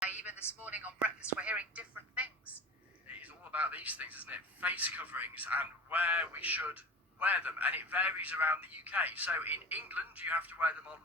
Even this morning on breakfast, we're hearing different things. It is all about these things, isn't it? Face coverings and where we should wear them, and it varies around the UK. So in England, you have to wear them on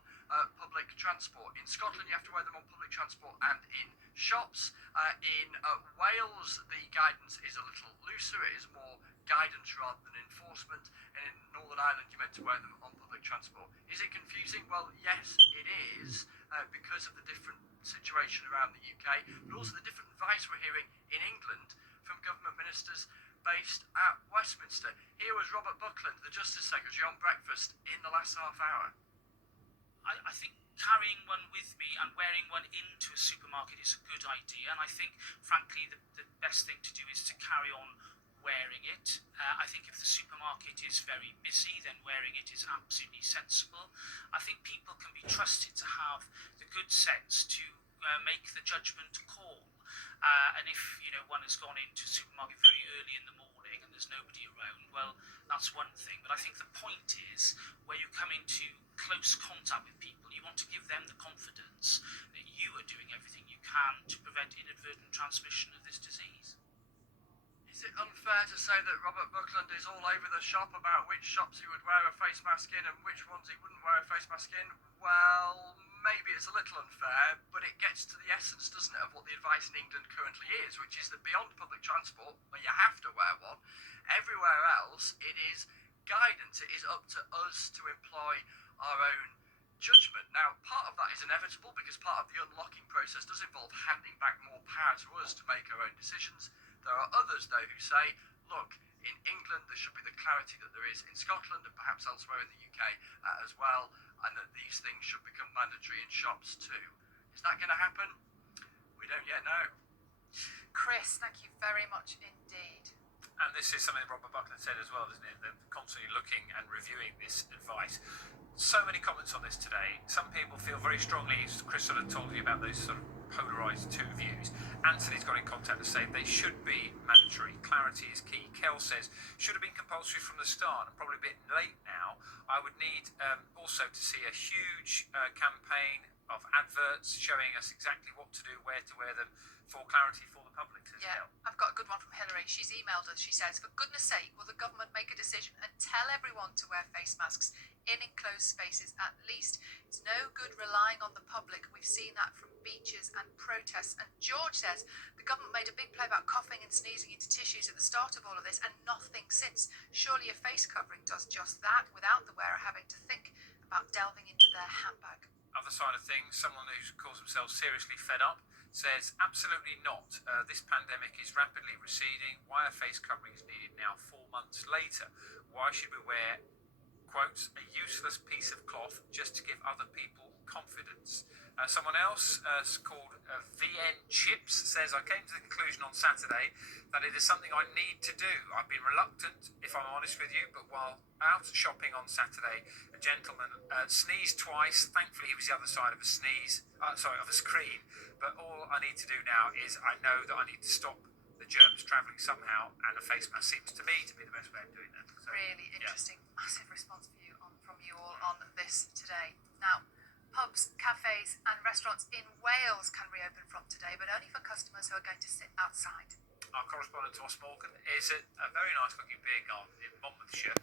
public transport. In Scotland, you have to wear them on public transport and in shops. In Wales, the guidance is a little looser. It is more guidance rather than enforcement. And in Northern Ireland, you're meant to wear them on public transport. Is it confusing? Well, yes, it is, because of the different situation around the UK, but also the different advice we're hearing in England from government ministers based at Westminster. Here was Robert Buckland, the Justice Secretary, on breakfast in the last half hour. I think carrying one with me and wearing one into a supermarket is a good idea, and I think, frankly, the best thing to do is to carry on wearing it. I think if the supermarket is very busy, then wearing it is absolutely sensible. I think people can be trusted to have the good sense to make the judgment call. And if one has gone into a supermarket very early in the morning and there's nobody around, well, that's one thing. But I think the point is, where you come into close contact with people, you want to give them the confidence that you are doing everything you can to prevent inadvertent transmission of this disease. Is it unfair to say that Robert Buckland is all over the shop about which shops he would wear a face mask in and which ones he wouldn't wear a face mask in? Well, maybe it's a little unfair, but it gets to the essence, doesn't it, of what the advice in England currently is, which is that beyond public transport, where you have to wear one, everywhere else it is guidance. It is up to us to employ our own judgment. Now, part of that is inevitable because part of the unlocking process does involve handing back more power to us to make our own decisions. There are others, though, who say, look, in England there should be the clarity that there is in Scotland and perhaps elsewhere in the UK as well, and that these things should become mandatory in shops too. Is that going to happen? We don't yet know. Chris, thank you very much indeed. And this is something that Robert Buckland said as well, isn't it? They're constantly looking and reviewing this advice. So many comments on this today. Some people feel very strongly, as Chris sort of told you about those sort of polarised two views. Anthony's got in contact to say they should be mandatory. Clarity is key. Kel says, should have been compulsory from the start and probably a bit late now. I would need also to see a huge campaign of adverts showing us exactly what to do, where to wear them, for clarity for the public, says Kel. I've got a good one from Hillary. She's emailed us. She says, for goodness sake, will the government make a decision and tell everyone to wear face masks in enclosed spaces at least? It's no good relying on the public. We've seen that from beaches and protests. And George says, the government made a big play about coughing and sneezing into tissues at the start of all of this and nothing since. Surely a face covering does just that without the wearer having to think about delving into their handbag. Other side of things, someone who calls himself seriously fed up says, absolutely not. This pandemic is rapidly receding. Why are face coverings needed now 4 months later? Why should we wear, quotes, a useless piece of cloth just to give other people confidence? Someone else called VN Chips says, I came to the conclusion on Saturday that it is something I need to do. I've been reluctant, if I'm honest with you, but while out shopping on Saturday, a gentleman sneezed twice. Thankfully, he was the other side of a screen. But all I need to do now is I know that I need to stop the germs travelling somehow, and a face mask seems to me to be the best way of doing that. So, really interesting, massive response from you all on this today. Now, pubs, cafes and restaurants in Wales can reopen from today, but only for customers who are going to sit outside. Our correspondent Ross Morgan is at a very nice looking beer garden in Monmouthshire.